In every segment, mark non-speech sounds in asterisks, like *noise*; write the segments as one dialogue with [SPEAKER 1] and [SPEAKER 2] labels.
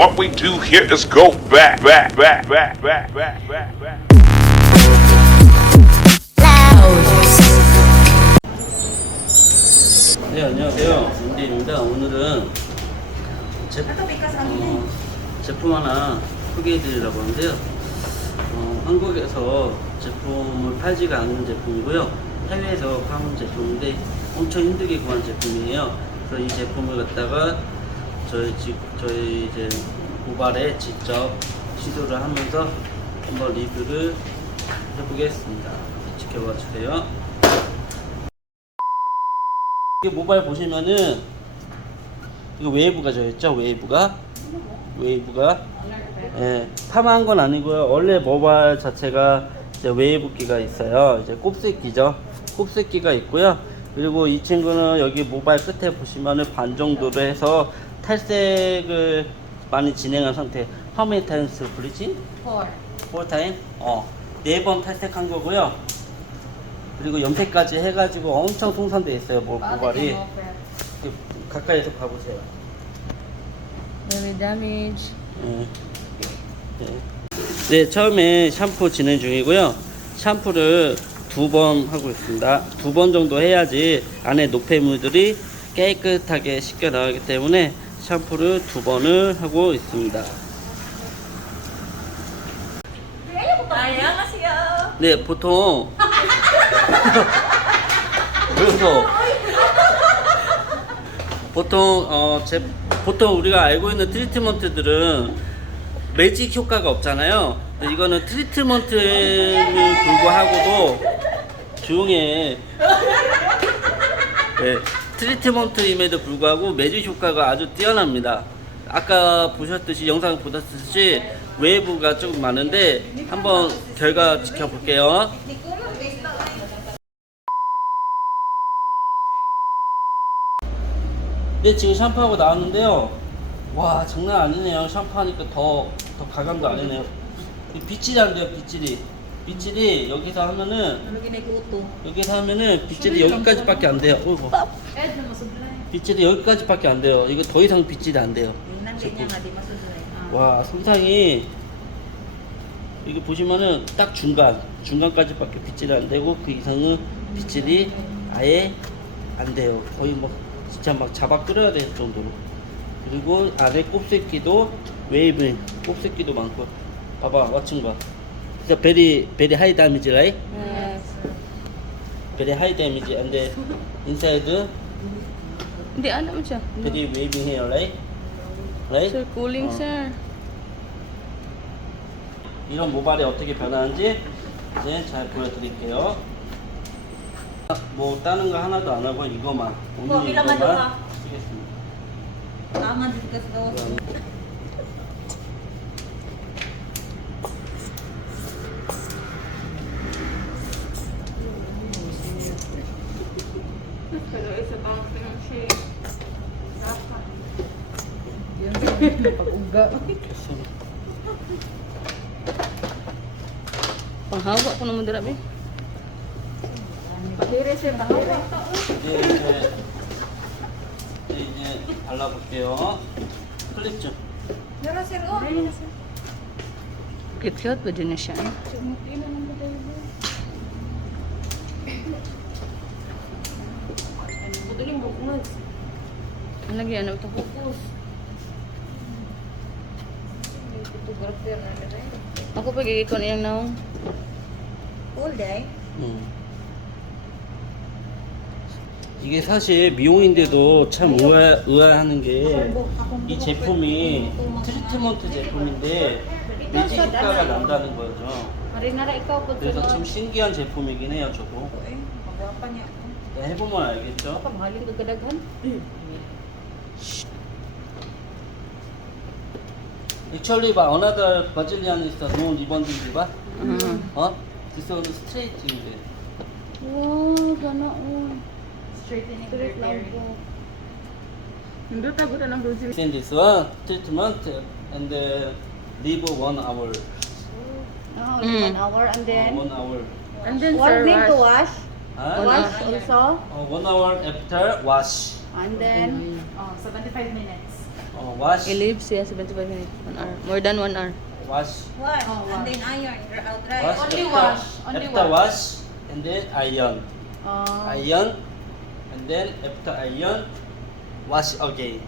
[SPEAKER 1] What we do here is go back, back, back, back, back, back, back, back.
[SPEAKER 2] 네 안녕하세요. 윤대입니다. 오늘은 어, 제품 하나 소개해드리려고 하는데요. 어, 한국에서 제품을 팔지가 않는 제품이고요. 해외에서 파는 제품인데 엄청 힘들게 구한 제품이에요. 그래서 이 제품을 갖다가 저희 집 저희 이제 모발에 직접 시도를 하면서 한번 리뷰를 해보겠습니다. 지켜봐 주세요. 이게 모바일 보시면은 이거 웨이브가 저 있죠? 웨이브가? 웨이브가? 예, 파마한 건 아니고요. 원래 모바일 자체가 이제 웨이브기가 있어요. 이제 곱슬기죠. 곱슬기가 있고요. 그리고 이 친구는 여기 모바일 끝에 보시면은 반 정도로 해서 탈색을 많이 진행한 상태 How many times bleaching?
[SPEAKER 3] Four.
[SPEAKER 2] Four time? 어, 네 번 탈색한 거고요 그리고 염색까지 해가지고 엄청 송산돼 있어요 모, 모발이 가까이서 봐보세요
[SPEAKER 3] Very damaged.
[SPEAKER 2] 네. 네. 네, 처음에 샴푸 진행 중이고요. 샴푸를 두 번 하고 있습니다. 두 번 정도 해야지 안에 노폐물들이 깨끗하게 씻겨 나가기 때문에 샴푸를 두 번을 하고 있습니다.
[SPEAKER 3] 안녕하세요.
[SPEAKER 2] 네, 보통 *laughs* 그래서 보통 어 제, 보통 우리가 알고 있는 트리트먼트들은 매직 효과가 없잖아요. 이거는 트리트먼트를 불구하고도 조용해. 네, 트리트먼트임에도 불구하고 매직 효과가 아주 뛰어납니다. 아까 보셨듯이 영상 보셨듯이 웨이브가 조금 많은데 한번 결과 지켜볼게요. 네 지금 샴푸하고 나왔는데요 와 장난 아니네요 샴푸하니까 더, 더 가감도 아니네요 이 빗질이 안 돼요 빗질이 빗질이 여기서 하면은? 여기서 하면은 빗질이 여기까지밖에 안 돼요. 어이구.
[SPEAKER 3] Ed na masudlay.
[SPEAKER 2] 빗질이 여기까지밖에 안 돼요. 이거 더 이상 빗질이 안 돼요.
[SPEAKER 3] masudlay. Ah.
[SPEAKER 2] 와 손상이 이게 보시면은 딱 중간 중간까지밖에 빗질이 안 되고 그 이상은 빗질이 아예 안 돼요. 거의 뭐 진짜 막 잡아 끌어야 될 정도로. 그리고 안에 곱슬기도 웨이브 곱슬기도 많고. 봐봐 watching 봐 진짜 very very high damage right
[SPEAKER 3] Yes.
[SPEAKER 2] very high damage and the inside
[SPEAKER 3] Hindi, ano mo siya?
[SPEAKER 2] very waving here right right
[SPEAKER 3] Sir, cooling,
[SPEAKER 2] 어.
[SPEAKER 3] sir.
[SPEAKER 2] 이런 모발이 어떻게 변하는지 이제 잘 보여드릴게요. 뭐 다른 거 하나도 안 하고 이거만 오늘
[SPEAKER 3] 뭐,
[SPEAKER 2] 이거만 쓰겠습니다.
[SPEAKER 3] Daw. Pero isa pa ang pinag-share. Yan pag-uga. Panghawa ko naman dira, be. Pahire siya, pahire.
[SPEAKER 2] 이제 이제 이제, 이제 발라볼게요. 클립 좀.
[SPEAKER 3] Cute-cute, pwede na siya. Ang lagi, ano ito? Ako pa gigikon iyang naong.
[SPEAKER 4] All day?
[SPEAKER 2] 음. 이게 사실 미용인데도 참 의아, 의아하는 게 이 제품이 트리트먼트 제품인데 매직 효과가 난다는 거죠. 그래서 참 신기한 제품이긴 해요, 저도.
[SPEAKER 4] Eh.
[SPEAKER 2] 네, 해보면 알겠죠. Actually, but another Brazilian is the known ribbon diva.
[SPEAKER 3] Mhm.
[SPEAKER 2] Huh? This one is straight in there.
[SPEAKER 4] Wow, ganaon. Straightening Straight lang po.
[SPEAKER 3] Hindi tago na ng Brazil.
[SPEAKER 2] Then this one treatment and uh, leave one hour.
[SPEAKER 4] Oh,
[SPEAKER 3] Mm.
[SPEAKER 4] one hour and
[SPEAKER 2] Uh,
[SPEAKER 4] then
[SPEAKER 2] one hour.
[SPEAKER 3] And then,
[SPEAKER 4] one
[SPEAKER 3] sir,
[SPEAKER 4] thing to
[SPEAKER 3] wash.
[SPEAKER 4] wash.
[SPEAKER 2] Huh?
[SPEAKER 4] Wash also.
[SPEAKER 2] Uh, one hour after wash.
[SPEAKER 4] And then
[SPEAKER 5] Oh, 75 minutes.
[SPEAKER 2] 어, 어, wash,
[SPEAKER 3] It leaves yeah 75 minutes. One hour. More than one hour.
[SPEAKER 2] wash,
[SPEAKER 4] Wash. And then iron. Out dry.
[SPEAKER 2] wash.
[SPEAKER 4] Only
[SPEAKER 2] after,
[SPEAKER 4] wash. Only
[SPEAKER 2] after
[SPEAKER 4] wash.
[SPEAKER 2] wash, and then iron,
[SPEAKER 4] Oh.
[SPEAKER 2] iron, and then after iron, wash again.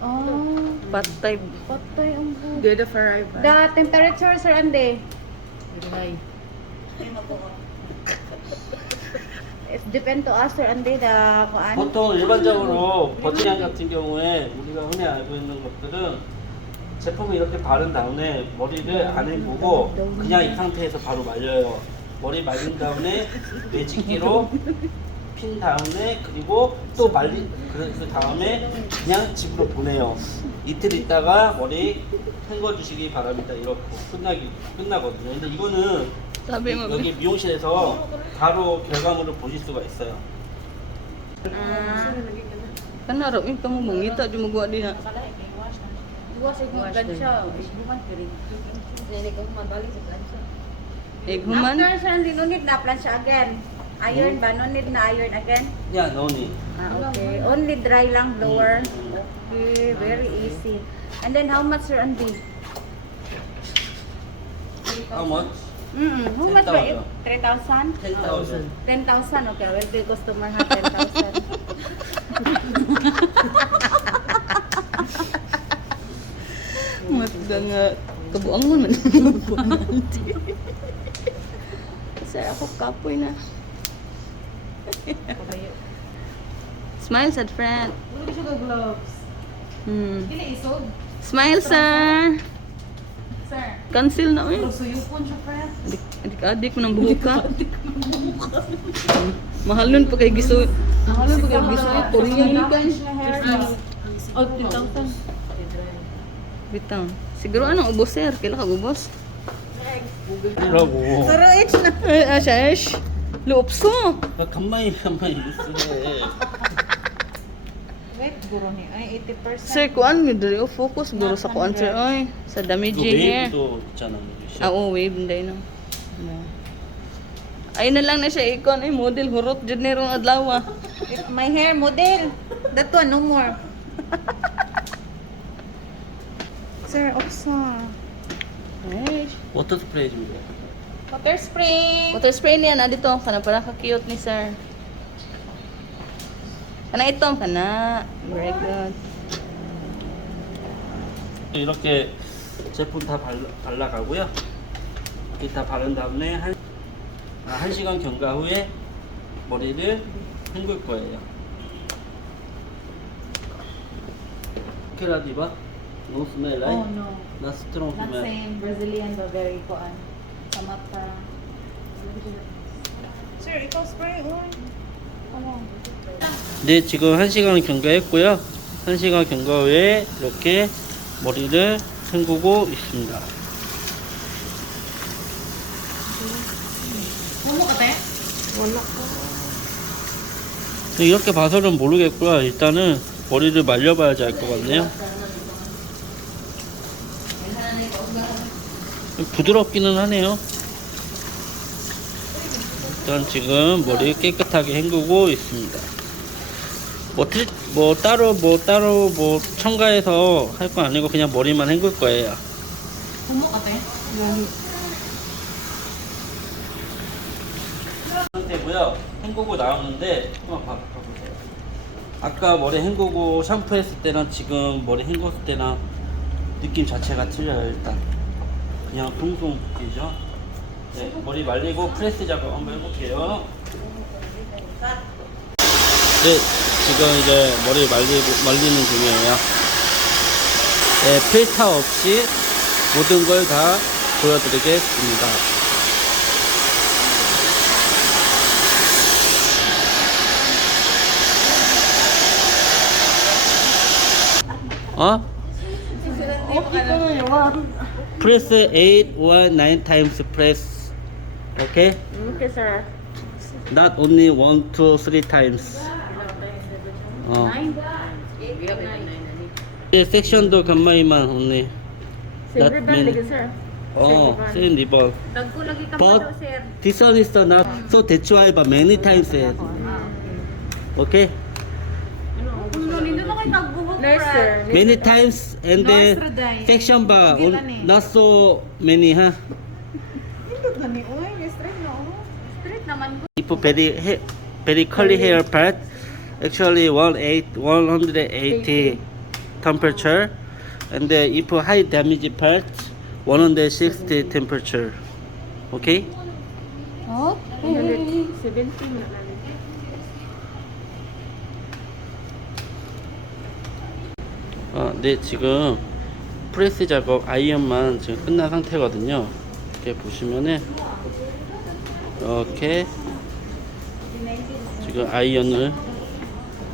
[SPEAKER 4] Oh.
[SPEAKER 3] Patay.
[SPEAKER 4] Patay ang buhok.
[SPEAKER 3] Good of arrival.
[SPEAKER 4] The temperature, Sir Andy?
[SPEAKER 3] Very high.
[SPEAKER 4] It depend to us, Sir Andy, the kuan.
[SPEAKER 2] 보통 일반적으로 버티냥 같은 경우에 우리가 흔히 알고 있는 것들은 제품을 이렇게 바른 다음에 머리를 안 헹구고 그냥 이 상태에서 바로 말려요. 머리 말린 다음에 매직기로 핀 다음에 그리고 또 말린 그, 그 다음에 그냥 집으로 보내요. 이틀 있다가 머리 헹궈 주시기 바랍니다. 이렇게 끝나기 끝나거든요. 근데 이거는
[SPEAKER 3] Sabi mo.
[SPEAKER 2] 여기 미용실에서 바로 결과물을 보실 수가 있어요.
[SPEAKER 4] Ah.
[SPEAKER 3] Kana ra yung kamo mangita di mo gwa din na.
[SPEAKER 4] Buwas ay
[SPEAKER 3] Wash
[SPEAKER 4] gan
[SPEAKER 3] din.
[SPEAKER 4] siya. Buwan ka rin. Hindi ka mabalik sa plancha.
[SPEAKER 3] Egg human.
[SPEAKER 4] After, Sir Andy, no need na plancha again. Iron ba? No need na iron again?
[SPEAKER 2] 야, 너니.
[SPEAKER 4] Ah, okay. Only dry lang blower. Okay, very easy. And then how much, Sir Andy?
[SPEAKER 2] How much?
[SPEAKER 4] Mm, how much ba?
[SPEAKER 2] 10,000.
[SPEAKER 4] 3,000?
[SPEAKER 2] 10,000.
[SPEAKER 4] 10,000, okay. Well, the customer has 10,000.
[SPEAKER 3] Matda nga. Kabuang mo man. *laughs* Sir, ako kapoy na. Smile, sad friend.
[SPEAKER 5] Wala siya ka gloves.
[SPEAKER 3] Hmm.
[SPEAKER 5] Kini isod.
[SPEAKER 3] Smile, sir.
[SPEAKER 5] Sir.
[SPEAKER 3] Cancel na eh.
[SPEAKER 5] Suyupon siya, friend.
[SPEAKER 3] Adik, adik, adik mo ng buhok ka. Adik mo ng buhok ka. Mahal nun pag ay giso. Mahal nun pag ay giso. Korean kan.
[SPEAKER 5] Oh, bitang.
[SPEAKER 3] Bitang. Siguro anong ubos sir? Kailan ka ubos?
[SPEAKER 2] Pero
[SPEAKER 3] itch na. Eh, ah, Asya, ish. Luopso.
[SPEAKER 2] Kamay,
[SPEAKER 5] kamay. *laughs* guro ni ay 80%.
[SPEAKER 3] Sir, kuan mi diri o oh, focus guro sa kuan sir oy. Sa
[SPEAKER 2] dami G here. Ito channel mo siya.
[SPEAKER 3] Ah, oh, wave nday no. Ay na lang na siya eh, ikon ay eh, model hurot jud ni rong adlaw. Ah. *laughs*
[SPEAKER 4] My hair model. That one no more. *laughs* sir, Oksa.
[SPEAKER 3] Ay.
[SPEAKER 2] Water spray mo.
[SPEAKER 5] Water spray.
[SPEAKER 3] Water spray niya na dito. Kana para ka cute ni sir. Kana ito kana. Very good.
[SPEAKER 2] 이렇게 제품 다 발라, 발라가고요. 이렇게 다 바른 다음에 한, 아, 한 시간 경과 후에 머리를 헹굴 거예요. 케라 디바? No smell, right?
[SPEAKER 5] Oh, no.
[SPEAKER 2] Not strong
[SPEAKER 5] Not
[SPEAKER 2] smell.
[SPEAKER 5] same. Brazilian ba very kuan. Sa mata. Sir, ikaw spray or?
[SPEAKER 2] 네, 지금 1시간 경과했고요. 1시간 경과 후에 이렇게 머리를 헹구고 있습니다.
[SPEAKER 5] Ka, te?
[SPEAKER 2] 이렇게 봐서는 모르겠고요. 일단은 머리를 말려봐야지 알 것 같네요. 부드럽기는 하네요. 일단 지금 머리 깨끗하게 헹구고 있습니다. 뭐, 틀- 뭐 따로 뭐 따로 뭐 첨가해서 할건 아니고 그냥 머리만 헹굴 거예요. 상태고요. 헹구고 나왔는데 한번 봐, 봐보세요. 아까 머리 헹구고 샴푸했을 때랑 지금 머리 헹궜을 때랑 느낌 자체가 틀려요. 일단 그냥 둥둥 붓기죠. 네, 머리 말리고 프레스 작업 한번 해볼게요. 네, 지금 이제 머리 말리고 말리는 중이에요. 네, 필터 없이 모든 걸 다 보여드리겠습니다. 어? Press 8 or 9 times press. Okay?
[SPEAKER 4] Okay, sir.
[SPEAKER 2] Not only 1, 2, 3 times. 어. 이 섹션도 간만이만 only.
[SPEAKER 4] Silver
[SPEAKER 2] That
[SPEAKER 4] band
[SPEAKER 2] mean-
[SPEAKER 4] lagi, sir.
[SPEAKER 2] 어, same ribbon.
[SPEAKER 4] Dagko lagi ka
[SPEAKER 2] But-
[SPEAKER 4] pa daw, sir.
[SPEAKER 2] This one is not so that's why but many times. eh. Okay?
[SPEAKER 4] Kung no, nindot ako yung magbuhok. Nurse, sir.
[SPEAKER 2] Many times and
[SPEAKER 5] No,
[SPEAKER 2] the
[SPEAKER 5] extra dye.
[SPEAKER 2] section ba
[SPEAKER 5] Hindi lang eh.
[SPEAKER 2] not so many ha. If very very curly hair part, actually 18 180 temperature, and the if high damage part 160 temperature. Okay?
[SPEAKER 3] Okay.
[SPEAKER 4] 17 na lang.
[SPEAKER 2] 어, 네 지금 프레스 작업 아이언만 지금 끝난 상태거든요. 이렇게 보시면은 이렇게 지금 아이언을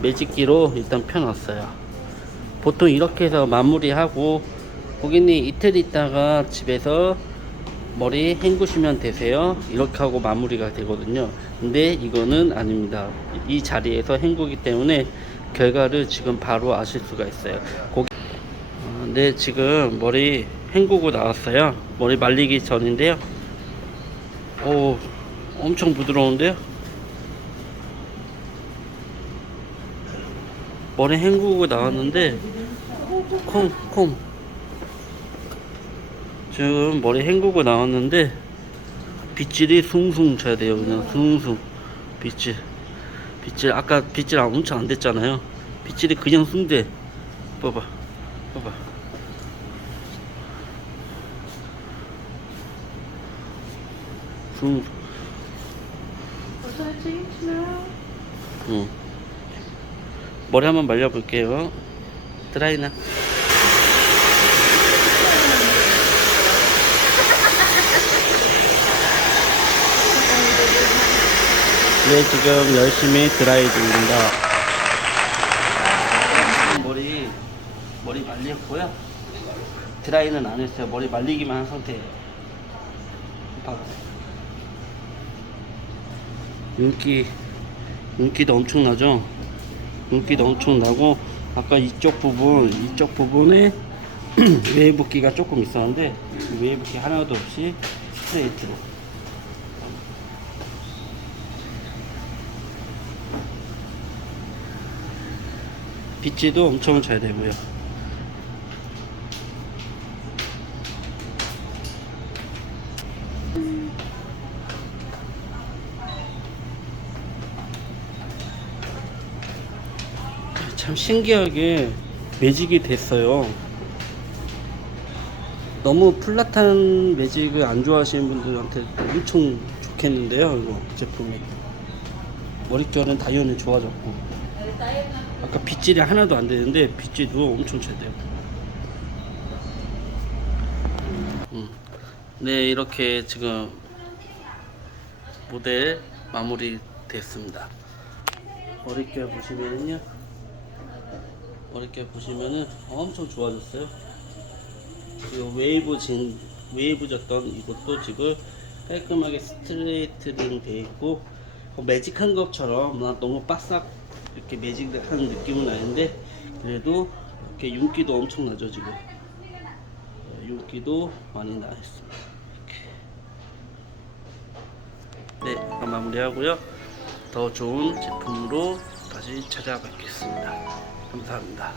[SPEAKER 2] 매직기로 일단 펴놨어요. 보통 이렇게 해서 마무리하고 고객님 이틀 있다가 집에서 머리 헹구시면 되세요. 이렇게 하고 마무리가 되거든요. 근데 이거는 아닙니다. 이 자리에서 헹구기 때문에 결과를 지금 바로 아실 수가 있어요. 고객 어, 네, 지금 머리 헹구고 나왔어요. 머리 말리기 전인데요. 오, 엄청 부드러운데요? 머리 헹구고 나왔는데, 콤, 콤. 지금 머리 헹구고 나왔는데, 빗질이 숭숭 쳐야 돼요. 그냥 숭숭. 빗질. 빗질, 아까 빗질 엄청 안 됐잖아요. 빗질이 그냥 숭대. 봐봐. 봐봐. 숭. 응. 머리 한번 말려볼게요. 드라이나. 네, 지금 열심히 드라이 중입니다. 머리, 머리 말렸고요. 드라이는 안 했어요. 머리 말리기만 한 상태예요. 봐봐. 윤기, 윤기도 엄청나죠? 윤기도 엄청 나고, 아까 이쪽 부분, 이쪽 부분에 *clears throat* 웨이브기가 조금 있었는데, 그 웨이브기 하나도 없이 스트레이트로. 빗질도 엄청 잘 되고요. 참 신기하게 매직이 됐어요. 너무 플랫한 매직을 안 좋아하시는 분들한테 엄청 좋겠는데요, 이거 제품이. 머릿결은 당연히 좋아졌고. 아까 빗질이 하나도 안 되는데 빗질도 엄청 잘 되고. 음. 네 이렇게 지금 모델 마무리 됐습니다. 머릿결 보시면은요. 머릿결 보시면은 엄청 좋아졌어요. 지금 웨이브 진 웨이브졌던 이것도 지금 깔끔하게 스트레이트링 돼 있고 어, 매직한 것처럼 나 너무 바싹 이렇게 매직하는 느낌은 아닌데 그래도 이렇게 윤기도 엄청 나죠 지금 어, 윤기도 많이 나 있습니다 이렇게. 네 마무리하고요 더 좋은 제품으로 다시 찾아뵙겠습니다 감사합니다